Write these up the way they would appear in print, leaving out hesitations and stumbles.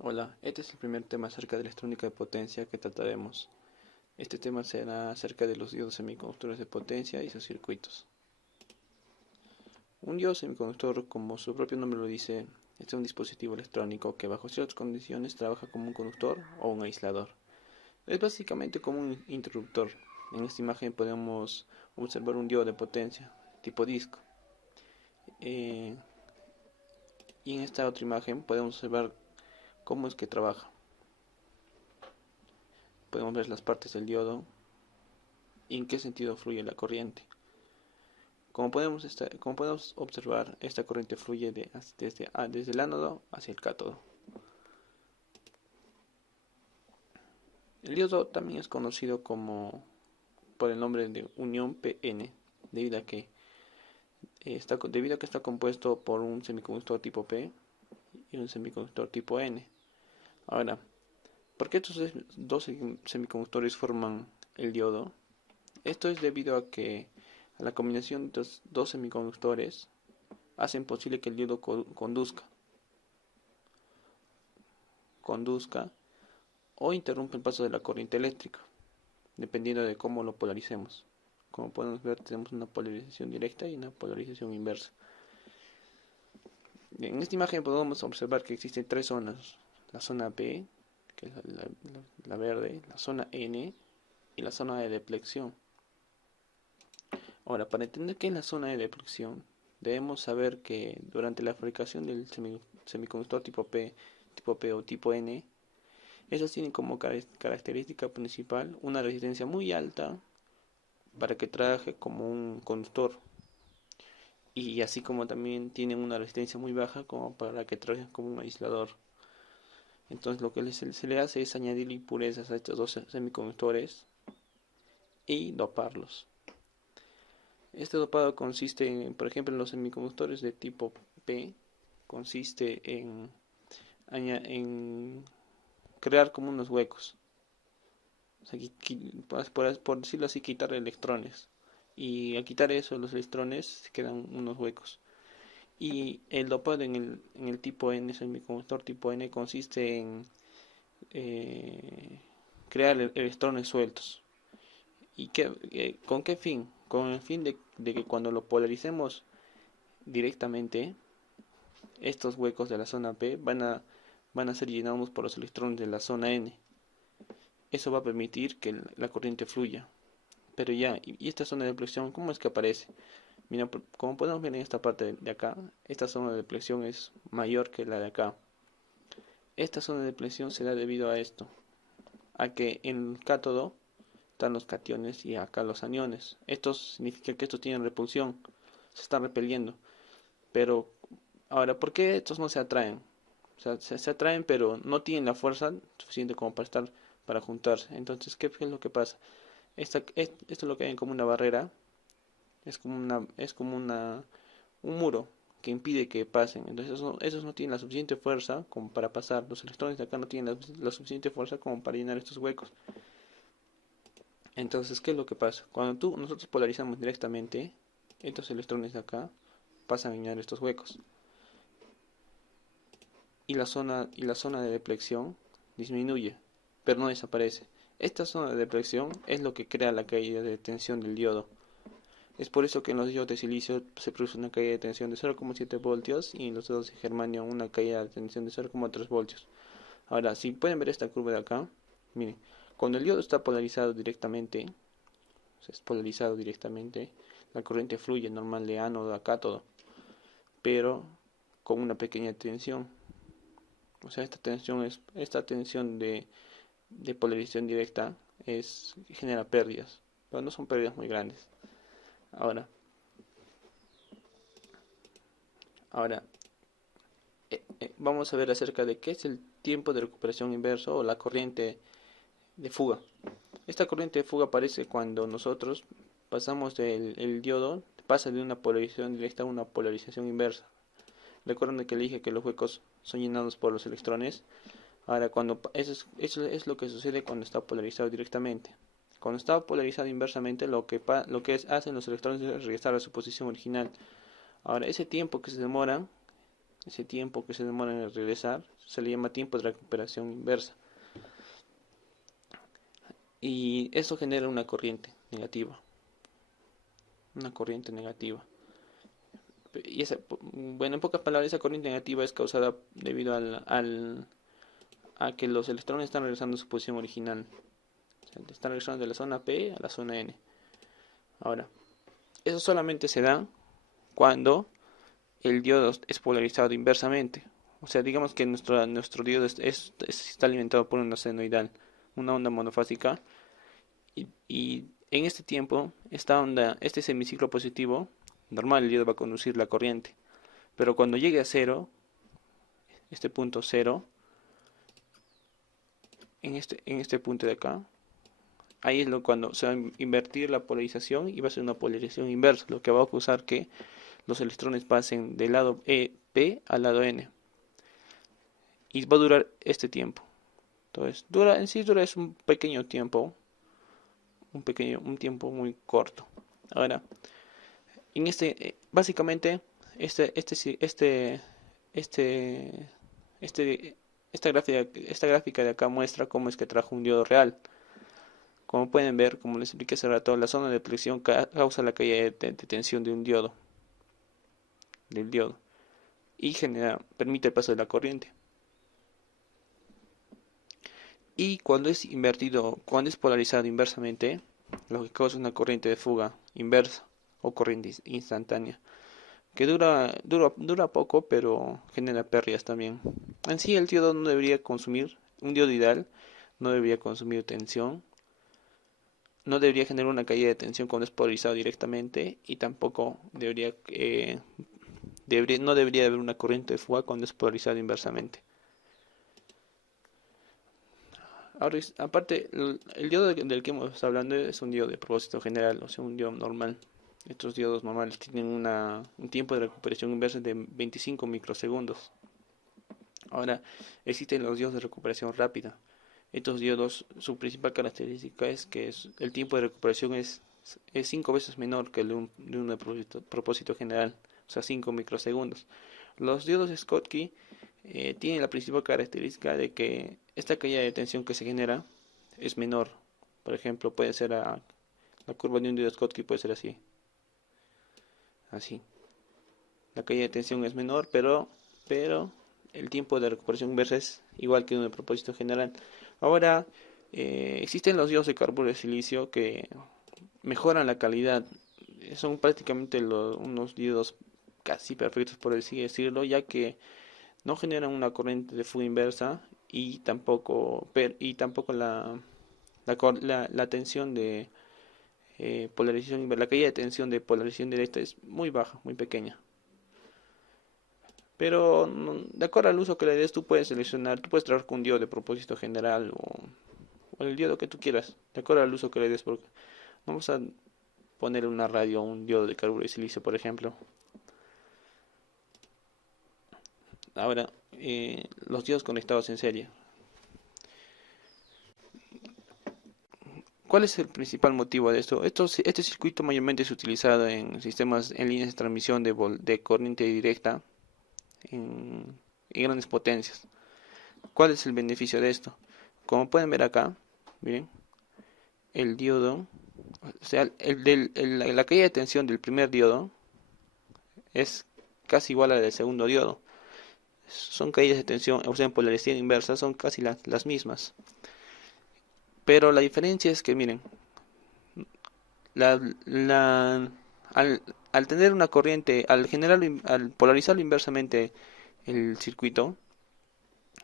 Hola, este es el primer tema acerca de electrónica de potencia que trataremos. Este tema será acerca de los diodos semiconductores de potencia y sus circuitos. Un diodo semiconductor, como su propio nombre lo dice, es un dispositivo electrónico que bajo ciertas condiciones trabaja como un conductor o un aislador. Es básicamente como un interruptor. En esta imagen podemos observar un diodo de potencia tipo disco. Eh, y en esta otra imagen podemos observar cómo es que trabaja. Podemos ver las partes del diodo y en qué sentido fluye la corriente. Como podemos observar, esta corriente fluye desde el ánodo hacia el cátodo. El diodo también es conocido por el nombre de unión PN, debido a que está compuesto por un semiconductor tipo P y un semiconductor tipo N. Ahora, ¿por qué estos dos semiconductores forman el diodo? Esto es debido a que a la combinación de estos dos semiconductores hacen posible que el diodo conduzca o interrumpe el paso de la corriente eléctrica, dependiendo de cómo lo polaricemos. Como podemos ver, tenemos una polarización directa y una polarización inversa. En esta imagen podemos observar que existen tres zonas: la zona P, que es la verde, la zona N y la zona de deflexión. Ahora, para entender qué es la zona de deflexión, debemos saber que durante la fabricación del semiconductor tipo P o tipo N, estos tienen como característica principal una resistencia muy alta para que trabaje como un conductor, y así como también tienen una resistencia muy baja como para que trabaje como un aislador. Entonces lo que se le hace es añadir impurezas a estos dos semiconductores y doparlos. Este dopado consiste por ejemplo, en los semiconductores de tipo P, consiste en crear como unos huecos. O sea, por decirlo así, quitar electrones. Y al quitar eso, los electrones quedan unos huecos. Y el dopado en el tipo N, semiconductor tipo N, consiste en eh, crear electrones sueltos. ¿Y con qué fin? Con el fin de que cuando lo polaricemos directamente, estos huecos de la zona P van a ser llenados por los electrones de la zona N. Eso va a permitir que la corriente fluya. Pero ya, ¿y esta zona de deflexión cómo es que aparece? Mira, como podemos ver en esta parte de acá, esta zona de deflexión es mayor que la de acá. Esta zona de deflexión se da debido a esto, a que en el cátodo están los cationes y acá los aniones. Esto significa que estos tienen repulsión, se están repeliendo. Pero ahora, ¿por qué estos no se atraen? O sea, se atraen, pero no tienen la fuerza suficiente como para juntarse. Entonces, ¿qué es lo que pasa? Esto es lo que hay como una barrera, es como un muro que impide que pasen. Entonces, esos no tienen la suficiente fuerza como para pasar. Los electrones de acá no tienen la suficiente fuerza como para llenar estos huecos. Entonces, ¿qué es lo que pasa? Cuando nosotros polarizamos directamente, estos electrones de acá pasan a llenar estos huecos. Y la zona de deflexión disminuye, pero no desaparece. Esta zona de deflexión es lo que crea la caída de tensión del diodo. Es por eso que en los diodos de silicio se produce una caída de tensión de 0,7 voltios y en los diodos de germanio una caída de tensión de 0,3 voltios. Ahora, si pueden ver esta curva de acá, miren, cuando el diodo está polarizado directamente, o sea, es polarizado directamente, la corriente fluye normal de ánodo a cátodo, pero con una pequeña tensión. O sea, esta tensión de polarización directa genera pérdidas, pero no son pérdidas muy grandes. Ahora, ahora vamos a ver acerca de qué es el tiempo de recuperación inverso o la corriente de fuga. Esta corriente de fuga aparece cuando nosotros pasamos el diodo, pasa de una polarización directa a una polarización inversa. Recuerden que le dije que los huecos son llenados por los electrones. Ahora, eso es lo que sucede cuando está polarizado directamente. Cuando está polarizado inversamente, hacen los electrones es regresar a su posición original. Ahora, ese tiempo que se demora ese tiempo que se demora en regresar, se le llama tiempo de recuperación inversa. Y eso genera una corriente negativa. Una corriente negativa. Y bueno, en pocas palabras, esa corriente negativa es causada debido a que los electrones están regresando a su posición original. O sea, están regresando de la zona P a la zona N. Ahora, eso solamente se da cuando el diodo es polarizado inversamente. O sea, digamos que nuestro diodo está alimentado por una senoidal, una onda monofásica, y en este tiempo, este semiciclo positivo, normal, el diodo va a conducir la corriente. Pero cuando llegue a cero, este punto cero, en este punto de acá, ahí es cuando se va a invertir la polarización y va a ser una polarización inversa, lo que va a causar que los electrones pasen del lado P al lado N. Y va a durar este tiempo. Entonces, dura es un pequeño tiempo, un tiempo muy corto. Ahora, básicamente, este, este, sí- este, este, esta gráfica de acá muestra cómo es que trajo un diodo real. Como pueden ver, como les expliqué hace rato, la zona de presión causa la caída de tensión del diodo, y permite el paso de la corriente. Y cuando es polarizado inversamente, lo que causa una corriente de fuga inversa o corriente instantánea, que dura poco, pero genera pérdidas también. En sí, el diodo no debería consumir, un diodo ideal no debería consumir tensión, no debería generar una caída de tensión cuando es polarizado directamente, y tampoco no debería haber una corriente de fuga cuando es polarizado inversamente. Ahora, aparte, el diodo del que hemos estado hablando es un diodo de propósito general, o sea, un diodo normal. Estos diodos normales tienen un tiempo de recuperación inversa de 25 microsegundos. Ahora, existen los diodos de recuperación rápida. Estos diodos, su principal característica es que el tiempo de recuperación es 5 veces menor que el de un propósito general, o sea, 5 microsegundos. Los diodos Schottky tienen la principal característica de que esta caída de tensión que se genera es menor. Por ejemplo, la curva de un diodo Schottky puede ser así. La caída de tensión es menor, pero el tiempo de recuperación inversa es igual que un de propósito general. Ahora, existen los diodos de carburo de silicio que mejoran la calidad. Son prácticamente unos diodos casi perfectos, por así decirlo, ya que no generan una corriente de fuga inversa, y tampoco la tensión de polarización, la caída de tensión de polarización directa es muy baja, muy pequeña. Pero de acuerdo al uso que le des, tú puedes trabajar con un diodo de propósito general, o el diodo que tú quieras, de acuerdo al uso que le des, porque vamos a poner una radio, un diodo de carburo de silicio, por ejemplo. Ahora, los diodos conectados en serie. ¿Cuál es el principal motivo de esto? Este circuito mayormente es utilizado en sistemas en líneas de transmisión de corriente directa en grandes potencias. ¿Cuál es el beneficio de esto? Como pueden ver acá, miren, el diodo, o sea, la caída de tensión del primer diodo es casi igual a la del segundo diodo. Son caídas de tensión, o sea, en polarización inversa, son casi las mismas. Pero la diferencia es que, miren, la, la, al tener una corriente, al polarizarlo inversamente el circuito,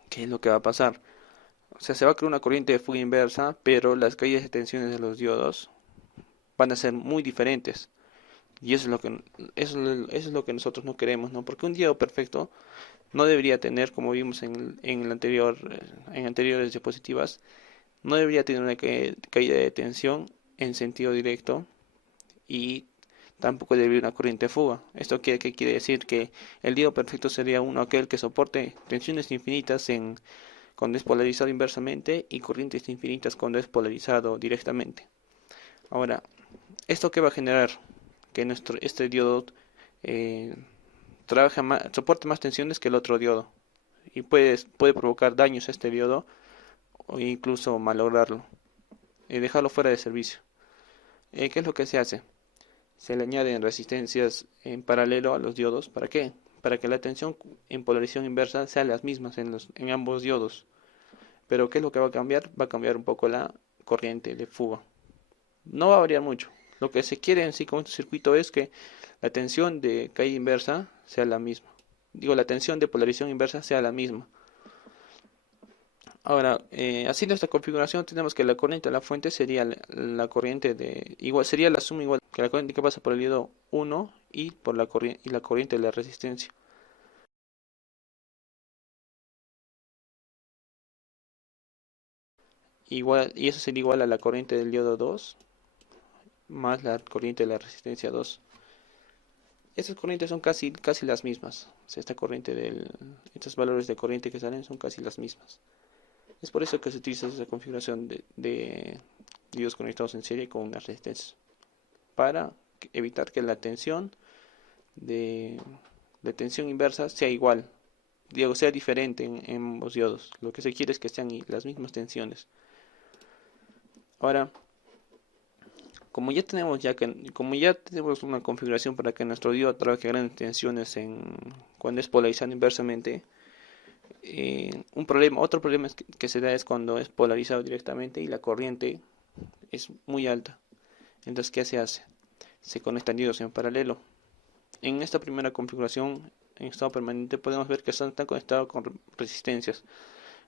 ¿qué es lo que va a pasar? O sea, se va a crear una corriente de fuga inversa, pero las caídas de tensiones de los diodos van a ser muy diferentes. Y eso es lo que nosotros no queremos, ¿no? Porque un diodo perfecto no debería tener, como vimos en anteriores diapositivas, no debería tener una caída de tensión en sentido directo, y tampoco debería haber una corriente de fuga. ¿Esto qué quiere decir? Que el diodo perfecto sería aquel que soporte tensiones infinitas cuando es polarizado inversamente, y corrientes infinitas cuando es polarizado directamente. Ahora, ¿esto qué va a generar? Que este diodo eh, soporta más tensiones que el otro diodo y puede provocar daños a este diodo o incluso malograrlo y dejarlo fuera de servicio. ¿Qué es lo que se hace? Se le añaden resistencias en paralelo a los diodos. ¿Para qué? Para que la tensión en polarización inversa sea las mismas en ambos diodos. Pero ¿qué es lo que va a cambiar? Va a cambiar un poco la corriente de fuga. No va a variar mucho. Lo que se quiere en sí con este circuito es que la tensión de caída inversa sea la misma. Digo, la tensión de polarización inversa sea la misma. Ahora, haciendo esta configuración tenemos que la corriente de la fuente sería la corriente de igual sería la suma igual que la corriente que pasa por el diodo 1 y por la corriente de la resistencia. Igual, y eso sería igual a la corriente del diodo 2 más la corriente de la resistencia 2. Estas corrientes son casi las mismas. O sea, estos valores de corriente que salen son casi las mismas. Es por eso que se utiliza esa configuración de diodos conectados en serie con unas resistencias. Para evitar que la tensión de, tensión inversa sea igual. Digo, sea diferente en ambos diodos. Lo que se quiere es que sean las mismas tensiones. Ahora, como ya tenemos una configuración para que nuestro diodo trabaje a grandes tensiones cuando es polarizado inversamente, otro problema que se da es cuando es polarizado directamente y la corriente es muy alta. Entonces, ¿qué se hace? Se conectan diodos en paralelo. En esta primera configuración, en estado permanente, podemos ver que están conectados con resistencias.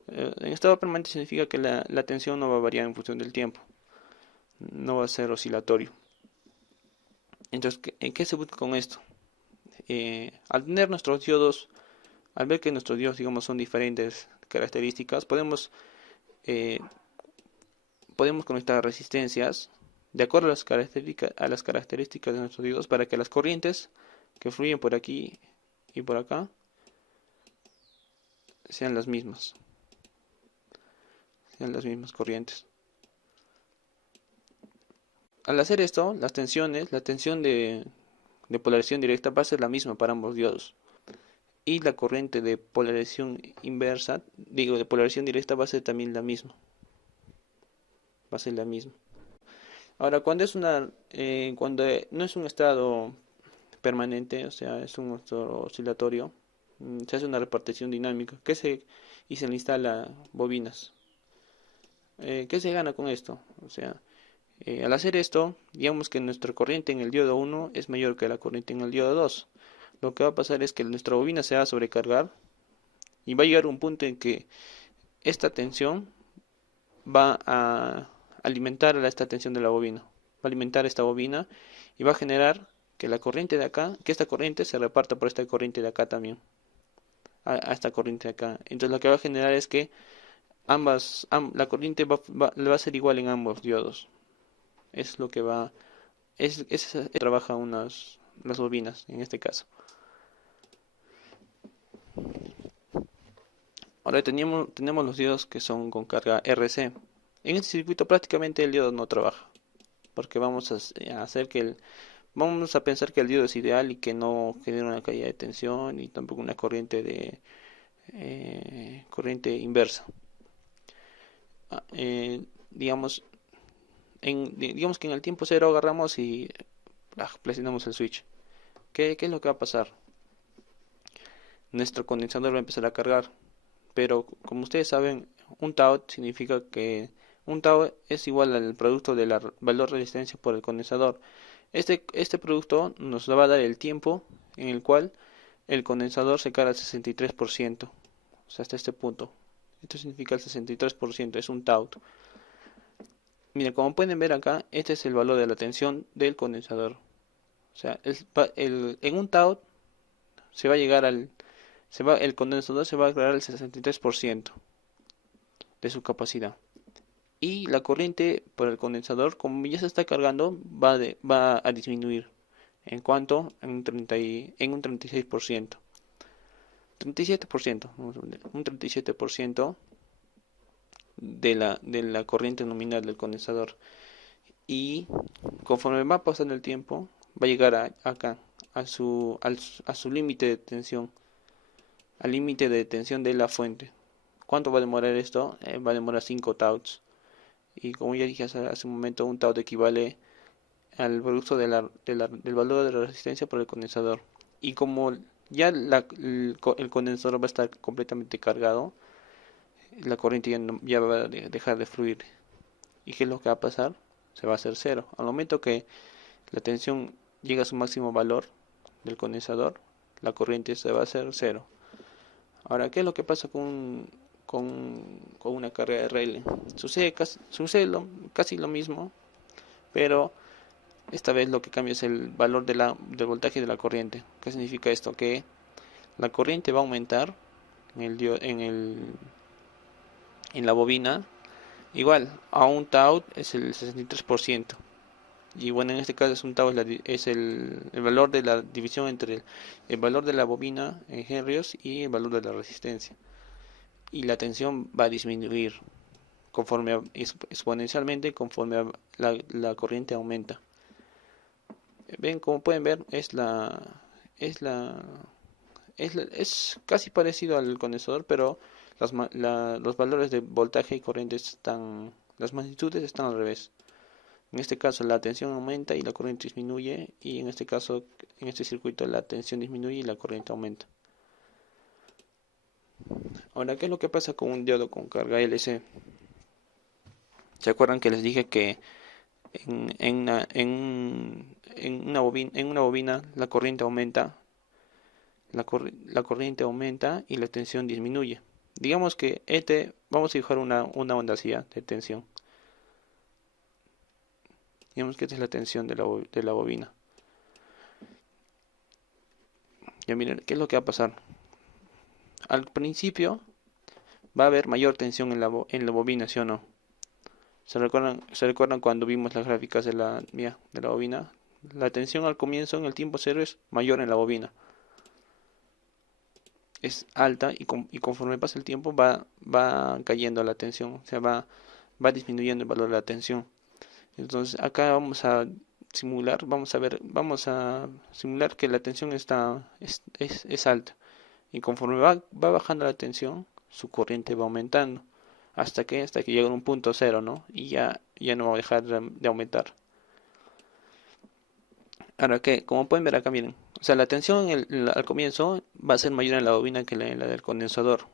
En estado permanente significa que la tensión no va a variar en función del tiempo, no va a ser oscilatorio. Entonces, ¿en qué se busca con esto? Al tener nuestros diodos, al ver que nuestros diodos, digamos, son diferentes características, eh, podemos conectar resistencias de acuerdo a las características de nuestros diodos para que las corrientes que fluyen por aquí y por acá sean las mismas, corrientes. Al hacer esto, la tensión de polarización directa va a ser la misma para ambos diodos. Y la corriente de polarización inversa, de polarización directa va a ser también la misma. Va a ser la misma. Ahora, cuando no es un estado permanente, o sea, es un estado oscilatorio, se hace una repartición dinámica y se le instala bobinas. ¿Qué se gana con esto? O sea, al hacer esto, digamos que nuestra corriente en el diodo 1 es mayor que la corriente en el diodo 2. Lo que va a pasar es que nuestra bobina se va a sobrecargar y va a llegar un punto en que esta tensión va a alimentar a esta tensión de la bobina. Va a alimentar esta bobina y va a generar que la corriente de acá, que esta corriente se reparta por esta corriente de acá también, a esta corriente de acá. Entonces lo que va a generar es que la corriente va a ser igual en ambos diodos. Es lo que va, trabaja las bobinas en este caso. Ahora tenemos los diodos que son con carga RC. En este circuito prácticamente el diodo no trabaja, porque vamos a pensar que el diodo es ideal y que no genera una caída de tensión y tampoco una corriente inversa. Digamos, digamos que en el tiempo cero agarramos y presionamos el switch. ¿Qué es lo que va a pasar? Nuestro condensador va a empezar a cargar, pero como ustedes saben, un tau significa que un tau es igual al producto del valor de resistencia por el condensador. Este producto nos va a dar el tiempo en el cual el condensador se carga al 63%, o sea, hasta este punto. Esto significa el 63%, es un tau. Miren, como pueden ver acá, este es el valor de la tensión del condensador. O sea, en un tau se va a llegar el condensador se va a cargar al 63% de su capacidad. Y la corriente por el condensador, como ya se está cargando, va a disminuir. ¿En cuanto? En un 36%. 37%, un 37% de la corriente nominal del condensador. Y conforme va pasando el tiempo, va a llegar acá, a su límite de tensión, al límite de tensión de la fuente. ¿Cuánto va a demorar esto? Va a demorar 5 tauts. Y como ya dije hace un momento, un taut equivale al producto del valor de la resistencia por el condensador. Y como ya el condensador va a estar completamente cargado, la corriente ya va a dejar de fluir. ¿Y qué es lo que va a pasar? Se va a hacer cero. Al momento que la tensión llega a su máximo valor del condensador, la corriente se va a hacer cero. Ahora, ¿qué es lo que pasa con una carga de RL? Sucede casi lo mismo, pero esta vez lo que cambia es el valor del voltaje de la corriente. ¿Qué significa esto? Que la corriente va a aumentar en la bobina. Igual, a un tau es el 63%. Y bueno, en este caso es un tau es el valor de la división entre el valor de la bobina en hercios y el valor de la resistencia. Y la tensión va a disminuir exponencialmente conforme la corriente aumenta. Ven, como pueden ver, es la, es casi parecido al condensador, pero los valores de voltaje y corriente las magnitudes están al revés. En este caso la tensión aumenta y la corriente disminuye, y en este caso, en este circuito, la tensión disminuye y la corriente aumenta. Ahora, ¿qué es lo que pasa con un diodo con carga LC? ¿Se acuerdan que les dije que en una bobina la corriente aumenta, la corriente aumenta y la tensión disminuye? Digamos que vamos a dibujar una onda así, ¿ya?, de tensión. Digamos que esta es la tensión de la bobina. Ya miren, ¿qué es lo que va a pasar? Al principio va a haber mayor tensión en la bobina, ¿sí o no? ¿Se recuerdan cuando vimos las gráficas de la bobina? La tensión al comienzo, en el tiempo cero, es mayor en la bobina. Es alta, y conforme pasa el tiempo va cayendo la tensión, o sea, va disminuyendo el valor de la tensión. Entonces acá vamos a simular que la tensión es alta, y conforme va bajando la tensión, su corriente va aumentando hasta que llega a un punto cero, ¿no? Y ya no va a dejar de aumentar. Ahora que, como pueden ver acá, miren, o sea, la tensión al comienzo va a ser mayor en la bobina que en la del condensador.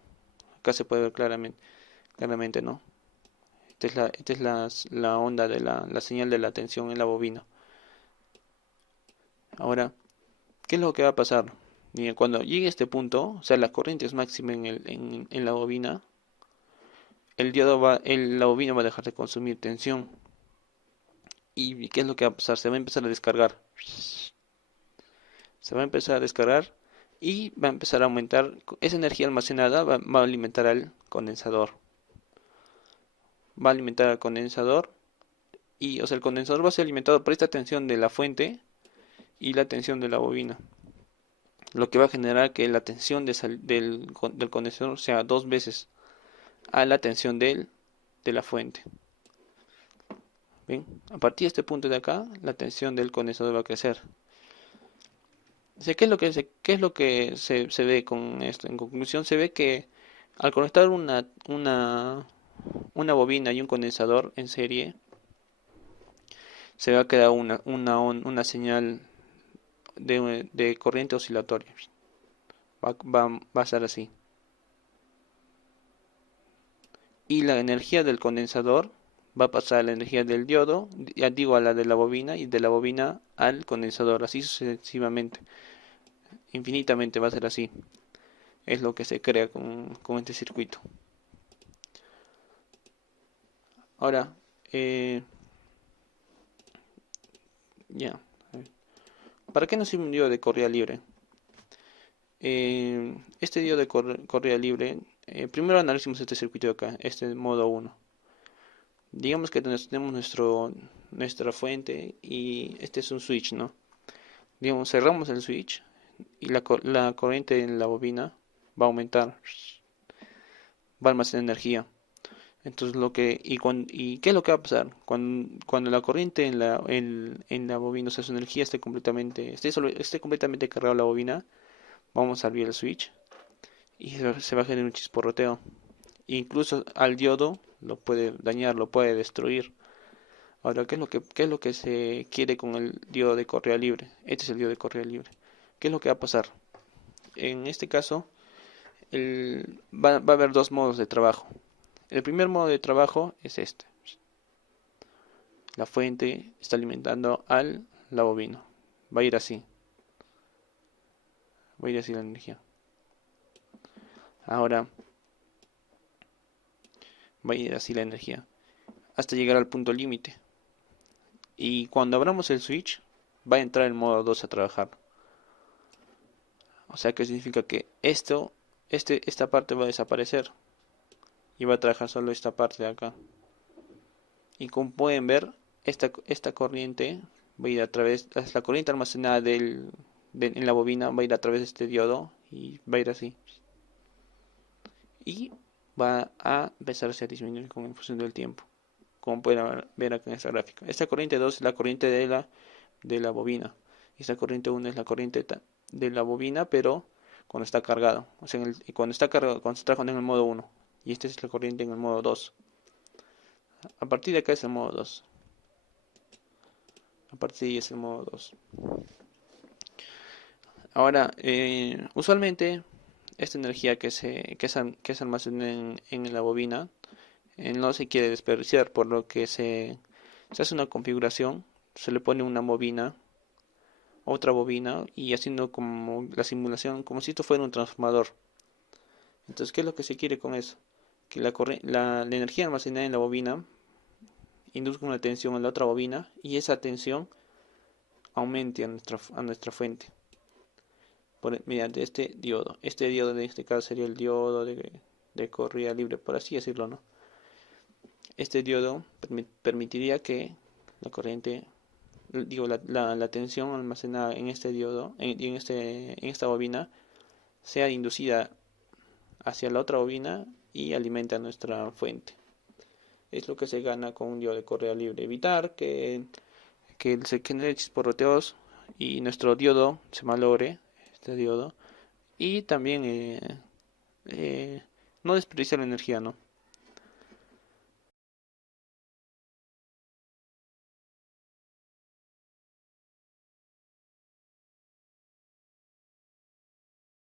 Acá se puede ver claramente, ¿no? Esta es la onda de la señal de la tensión en la bobina. Ahora, ¿qué es lo que va a pasar? Miren, cuando llegue a este punto, o sea, la corriente es máxima en la bobina, la bobina va a dejar de consumir tensión. ¿Y qué es lo que va a pasar? Se va a empezar a descargar. Se va a empezar a descargar y va a empezar a aumentar. Esa energía almacenada va a alimentar al condensador. Va a alimentar al condensador, y, o sea, el condensador va a ser alimentado por esta tensión de la fuente y la tensión de la bobina, lo que va a generar que la tensión del condensador sea dos veces a la tensión de la fuente. ¿Ven? A partir de este punto de acá, la tensión del condensador va a crecer. O sea, ¿qué es lo que se ve con esto? En conclusión, se ve que al conectar una bobina y un condensador en serie, se va a quedar una señal de corriente oscilatoria. Va a ser así. Y la energía del condensador va a pasar a la energía del diodo, ya digo, a la de la bobina, y de la bobina al condensador, así sucesivamente. Infinitamente va a ser así. Es lo que se crea con este circuito. Ahora, ya. ¿Para qué nos sirve un diodo de correa libre? Este diodo de correa libre, primero analicemos este circuito de acá, este modo 1. Digamos que tenemos nuestra fuente y este es un switch, ¿no? Digamos, cerramos el switch y la corriente en la bobina va a aumentar, va a almacenar energía. Entonces ¿y qué es lo que va a pasar? Cuando la corriente en la bobina, o sea, su energía esté completamente cargada la bobina, vamos a abrir el switch y se va a generar un chisporroteo. Incluso al diodo lo puede dañar, lo puede destruir. Ahora, qué es lo que se quiere con el diodo de correa libre? Este es el diodo de correa libre. ¿Qué es lo que va a pasar? En este caso, va a haber dos modos de trabajo. El primer modo de trabajo es este. La fuente está alimentando al la bobina. Va a ir así. Va a ir así la energía. Ahora va a ir así la energía. Hasta llegar al punto límite. Y cuando abramos el switch, va a entrar el modo 2 a trabajar. O sea que significa que esta parte va a desaparecer. Y va a trabajar solo esta parte de acá. Y como pueden ver, esta corriente va a ir a través, la corriente almacenada en la bobina va a ir a través de este diodo y va a ir así. Y va a empezarse a disminuir en función del tiempo, como pueden ver acá en esta gráfica. Esta corriente 2 es la corriente de la bobina. Esta corriente 1 es la corriente de la bobina, pero cuando está cargado. O sea, cuando está cargado, cuando está trabajando en el modo 1. Y esta es la corriente en el modo 2. A partir de acá es el modo 2. A partir de ahí es el modo 2. Ahora, usualmente esta energía que se almacena en la bobina no se quiere desperdiciar, por lo que se hace una configuración, se le pone una bobina, otra bobina y haciendo como la simulación, como si esto fuera un transformador. Entonces, ¿qué es lo que se quiere con eso? Que la energía almacenada en la bobina induzca una tensión en la otra bobina y esa tensión aumente a nuestra fuente mediante este diodo. Este diodo en este caso sería el diodo de correa libre, por así decirlo, ¿no? Este diodo permitiría que la corriente, digo, la tensión almacenada en este diodo, en esta bobina, sea inducida hacia la otra bobina y alimente a nuestra fuente. Es lo que se gana con un diodo de correa libre. Evitar que se genere chisporroteos y nuestro diodo se malogre, este diodo, y también eh, no desperdiciar la energía, ¿no?